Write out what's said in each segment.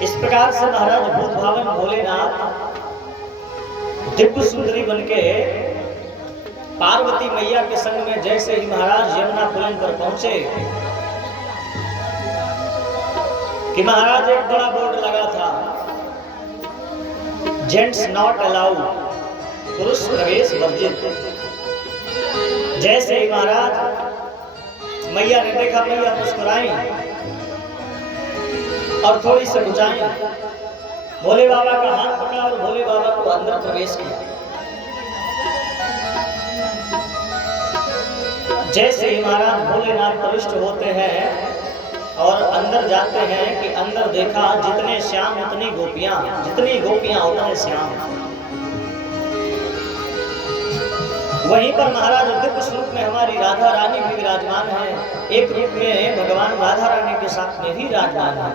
इस प्रकार से महाराज भूत भावन भोलेनाथ दिव्य सुंदरी बनके पार्वती मैया के संग में जैसे ही महाराज यमुना पुलन पर पहुंचे कि महाराज एक बड़ा बोर्ड लगा था, जेंट्स नॉट अलाउड, पुरुष प्रवेश वर्जित। जैसे ही महाराज मैया ने देखा, मैया मुस्कुराई और थोड़ी सी बुझाई, भोले बाबा का हाथ पकड़ा और भोले बाबा को अंदर प्रवेश किया। जैसे ही महाराज भोलेनाथ प्रविष्ट होते हैं और अंदर जाते हैं कि अंदर देखा जितने श्याम उतनी गोपियां, जितनी गोपियां उतने श्याम। वहीं पर महाराज दिव्य स्वरूप में हमारी राधा रानी भी विराजमान है, एक रूप में भगवान राधा रानी के साथ में भी विराजमान है।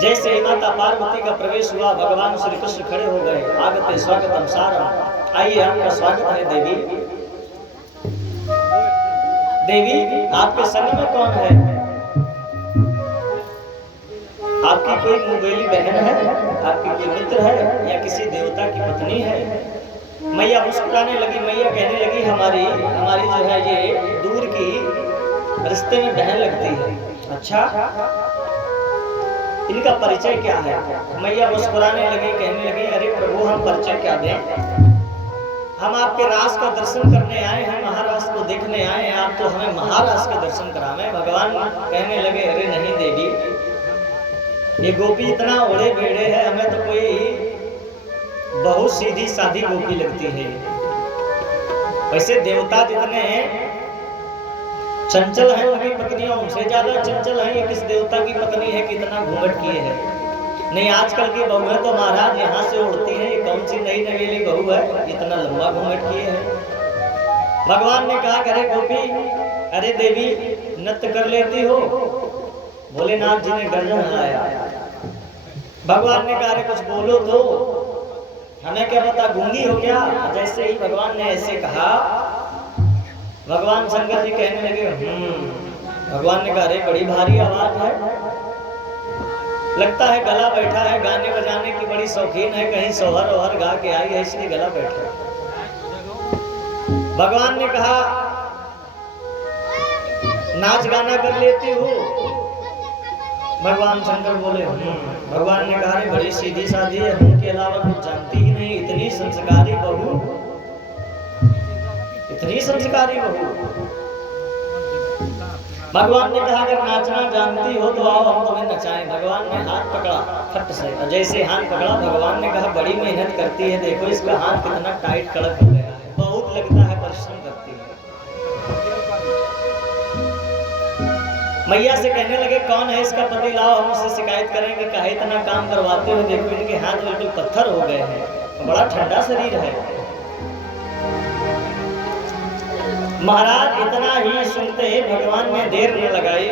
जैसे ही माता पार्वती का प्रवेश हुआ, भगवान श्री कृष्ण खड़े हो गए। आगते स्वागतम सारम, आइए आपका स्वागत है देवी। देवी आपके संग में कौन है? आपकी कोई मुंबेली बहन है, आपकी कोई मित्र है या किसी देवता की पत्नी है? मैया मुस्कुराने लगी, मैया कहने लगी हमारी जो है ये दूर की रिश्ते में बहन लगती है। अच्छा, इनका परिचय क्या है? मैया मुस्कुराने लगी, कहने लगी अरे प्रभु हम परिचय क्या दें, हम आपके रास का दर्शन करने आए हैं, महाराज को देखने आए हैं, आप तो हमें महाराज के दर्शन करावें। भगवान कहने लगे अरे नहीं देवी, ये गोपी इतना ओढ़े बेड़े है, हमें तो कोई बहुत सीधी सादी गोपी लगती है। वैसे देवता जितने चंचल है उनकी पत्नियां उनसे ज्यादा चंचल है। ये किस देवता की पत्नी है कि इतना घूंघट किए है? नहीं, आजकल की बहुएं तो महाराज यहाँ से उड़ती हैं, ये कौन सी नई नवेली बहू है इतना लंबा घूंघट किए है? भगवान ने कहा अरे गोपी, अरे देवी नृत्य कर लेती हो? भोलेनाथ जी ने गर्दन हिलाया। भगवान ने कहा अरे कुछ बोलो तो, हमें क्या पता गूंगी हो क्या? जैसे ही भगवान ने ऐसे कहा, भगवान शंकर जी कहने लगे भगवान ने कहा अरे बड़ी भारी आवाज है, लगता है गला बैठा है, गाने बजाने की बड़ी शौकीन है, कहीं सोहर ओहर गा के आई है इसलिए गला बैठा। भगवान ने कहा नाच गाना कर लेती हूँ? भगवान शंकर बोले भगवान ने कहा बड़ी सीधी सादी है, उनके अलावा कुछ जानती ही नहीं, इतनी संस्कारी बहू, इतनी संस्कारी बहू। भगवान ने कहा अगर नाचना जानती हो तो आओ हम तुम्हें नचाएं। भगवान ने हाथ पकड़ा फट से, जैसे हाथ पकड़ा भगवान ने कहा बड़ी मेहनत करती है, देखो इसका हाथ कितना टाइट कड़क हो गया है, बहुत लगता है परिश्रम करती है। मैया से कहने लगे कौन है इसका पति, लाओ हम उससे शिकायत करेंगे, काहे इतना काम करवाते हो, देखो इनके हाथ बिल्कुल पत्थर हो गए हैं, बड़ा ठंडा शरीर है। महाराज इतना ही सुनते भगवान ने देर न लगाई।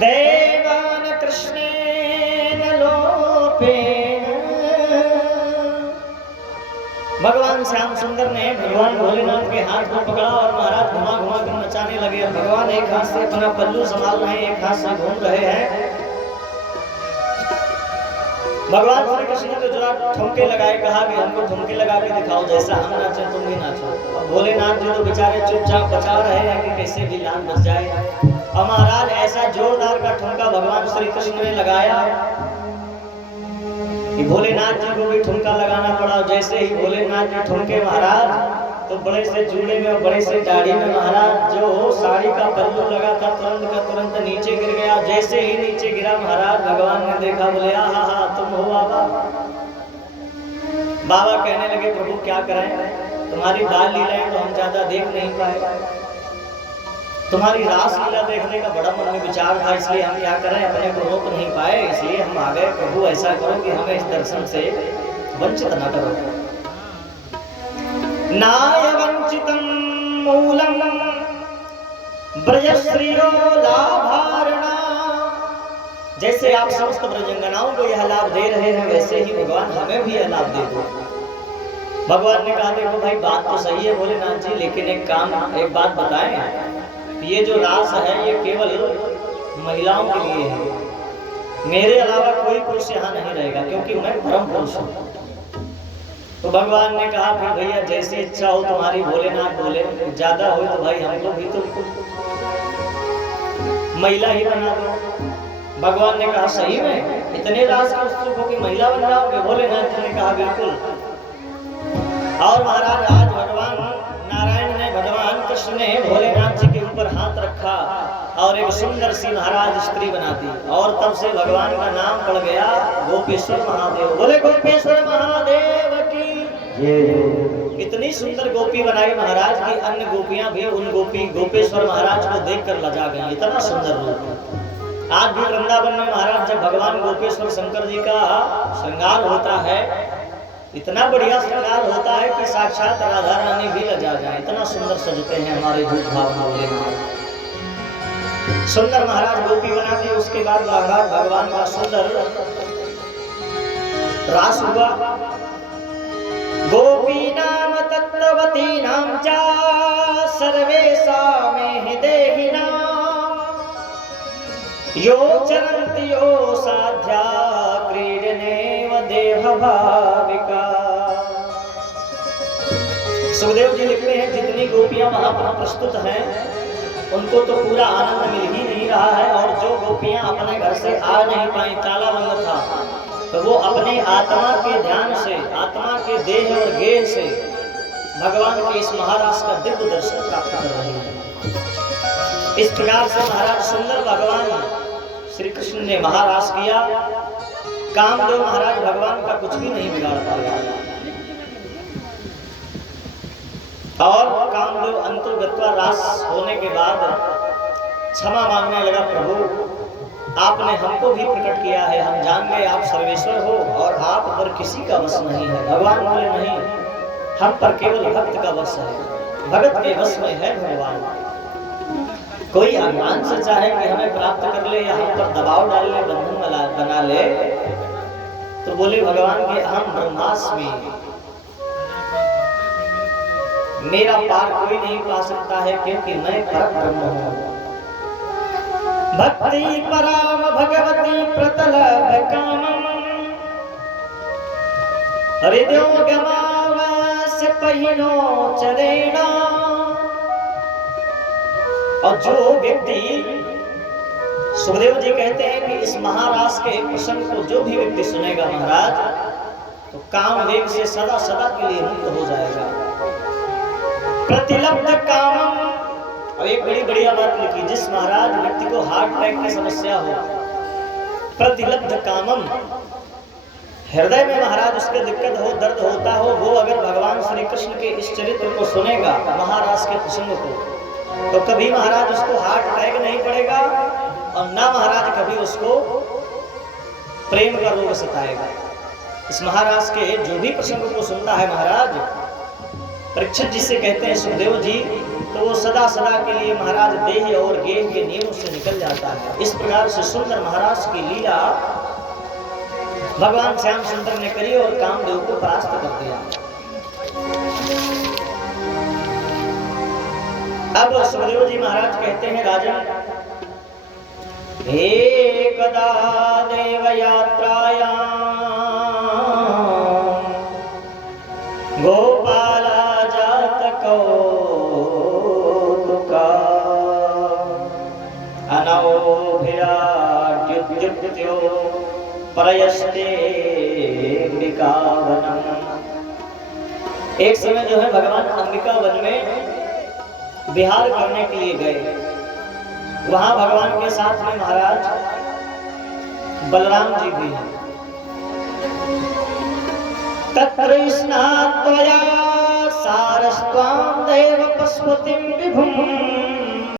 देवान कृष्णेन लोपेन, भगवान श्याम सुंदर ने भगवान भोलेनाथ के हाथ को पकड़ा और महाराज घुमा घुमा कर नचाने लगे। भगवान एक हाथ से अपना पल्लू संभाल रहे हैं, एक हाथ से घूम रहे हैं। भगवान श्री कृष्ण ने जो ठुमके लगाए, कहा कि हमको ठुमके लगा के दिखाओ, जैसा हम नाचे तुम भी नाचो। भोलेनाथ जी तो बेचारे चुपचाप बचा रहे हैं कि कैसे भी लान बच जाए। और महाराज ऐसा जोरदार का ठुमका भगवान श्री कृष्ण ने लगाया कि भोलेनाथ जी को भी ठुमका लगाना पड़ा। जैसे ही भोलेनाथ जी ठुमके महाराज, तो बड़े से जूड़े में और बड़े से दाढ़ी में महाराज जो साड़ी का पल्लू लगा था तुरंत का तुरंत नीचे गिर गया। जैसे ही नीचे गिरा महाराज, भगवान ने देखा, बोले हा हा तुम हो बाबा। बाबा कहने लगे प्रभु क्या करें, तुम्हारी बाल लीलाएं तो हम ज्यादा देख नहीं पाए, तुम्हारी रास लीला देखने का बड़ा मन में विचार था, इसलिए हम क्या करें, अपने को रोक नहीं पाए, इसलिए हम आ गए। प्रभु ऐसा करो कि हमें इस दर्शन से वंचित न करो। नाय वंचितं मूलम ब्रजश्रियो लाभारणा। जैसे आप समस्त ब्रजंगनाओं को यह लाभ दे रहे हैं, वैसे ही भगवान हमें भी यह लाभ दे दो। भगवान ने कहा देखो भाई बात तो सही है भोलेनाथ जी, लेकिन एक बात बताएं, ये जो रास है ये केवल महिलाओं के लिए है, मेरे अलावा कोई पुरुष यहाँ नहीं रहेगा, क्योंकि मैं परम पुरुष हूँ। तो भगवान ने कहा फिर भैया जैसी इच्छा हो तुम्हारी। भोलेनाथ बोले ज्यादा हो तो भाई हमको भी तो महिला ही बना दो। भगवान ने कहा सही में इतने रास के उत्सुक हो कि महिला बन जाओगे? भोलेनाथ जी ने कहा बिल्कुल। और महाराज आज भगवान नारायण ने, भगवान कृष्ण ने भोलेनाथ जी के ऊपर हाथ रखा और एक सुंदर सी महाराज स्त्री बना दी, और तब से भगवान का नाम पड़ गया गोपेश्वर महादेव। बोले गोपेश्वर महादेव की। इतनी सुंदर गोपी बनाई महाराज की अन्य गोपियां भी उन गोपेश्वर महाराज को देखकर लजा गई। इतना सुंदर रूप। आज भी वृंदावन में महाराज जब भगवान गोपेश्वर शंकर जी का श्रृंगार होता है, इतना बढ़िया श्रृंगार होता है कि साक्षात राधा रानी भी लजा जाए, इतना सुंदर सजते हैं हमारे भूत भाव। सुंदर महाराज गोपी बना दी। उसके बाद महाराज भगवान का सुंदर रास हुआ। गोपीनाम तत्त्ववतीनां च सर्वेषां देहिनां यो चरन्ति यो साध्या क्रीडनेव देहभाविका। सुखदेव जी लिखते हैं जितनी गोपियां वहां पर प्रस्तुत हैं उनको तो पूरा आनंद मिल ही नहीं रहा है, और जो गोपियां अपने घर से आ नहीं पाई, ताला बंद था, तो वो अपने आत्मा के ध्यान से, आत्मा के देह और गेह से भगवान के इस महाराज का दिव्य दर्शन प्राप्त कर रहे हैं। इस प्रकार से महाराज सुंदर भगवान श्री कृष्ण ने महाराज किया। कामदेव महाराज भगवान का कुछ भी नहीं बिगाड़ पाया, और कामदेव अंतर्गत्वा रास होने के बाद क्षमा मांगने लगा, प्रभु आपने हमको भी प्रकट किया है, हम जान गए आप सर्वेश्वर हो और आप पर किसी का वश नहीं है। भगवान बोले नहीं, हम पर केवल भक्त का वश है, भगत के वश में है भगवान। कोई अज्ञान से चाहे कि हमें प्राप्त कर ले या हम पर दबाव डाल ले, बंधन बना ले, तो बोले भगवान के अहम ब्रह्मास्मि, मेरा पार कोई नहीं पा सकता है, क्योंकि मैं परम ब्रह्म हूँ। भक्ति पराम भगवती प्रतलभ कामम हृदयो गमावस्य पहिनो चरेणा। और जो व्यक्ति, सुखदेव जी कहते हैं कि इस महाराज के प्रसंग को जो भी व्यक्ति सुनेगा महाराज, तो काम वेग से सदा सदा के लिए मुक्त हो जाएगा। प्रतिलब्ध कामम, और एक बड़ी बढ़िया बात लिखी, जिस महाराज व्यक्ति को हार्ट अटैक की समस्या हो, प्रतिलब्ध कामम, हृदय में महाराज उसके दिक्कत हो, दर्द होता हो, वो अगर भगवान श्री कृष्ण के इस चरित्र को सुनेगा, महाराज के प्रसंग को, तो कभी महाराज उसको हार्ट अटैक नहीं पड़ेगा, और ना महाराज कभी उसको प्रेम का रोग सताएगा। इस महाराज के जो भी प्रसंग को सुनता है महाराज, परीक्षित जिसे कहते हैं सुखदेव जी, तो वो सदा सदा के लिए महाराज देह और गेह के नियमों से निकल जाता है। इस प्रकार से सुंदर महाराज की लीला भगवान श्याम सुंदर ने करी और कामदेव को परास्त कर दिया। अब सुखदेव जी महाराज कहते हैं, राजन एकदा देव यात्रायां गोपाला जात कौतुका अनौभिराड्युद्युक्त्यो प्रयस्ते अंबिकावनम। एक समय जो है भगवान अंबिका वन में विहार करने के लिए गए। वहां भगवान के साथ में महाराज बलराम जी भी हैं। तत्र स्नात्वया सारस्त्वां देव पशुपतिं विभुम्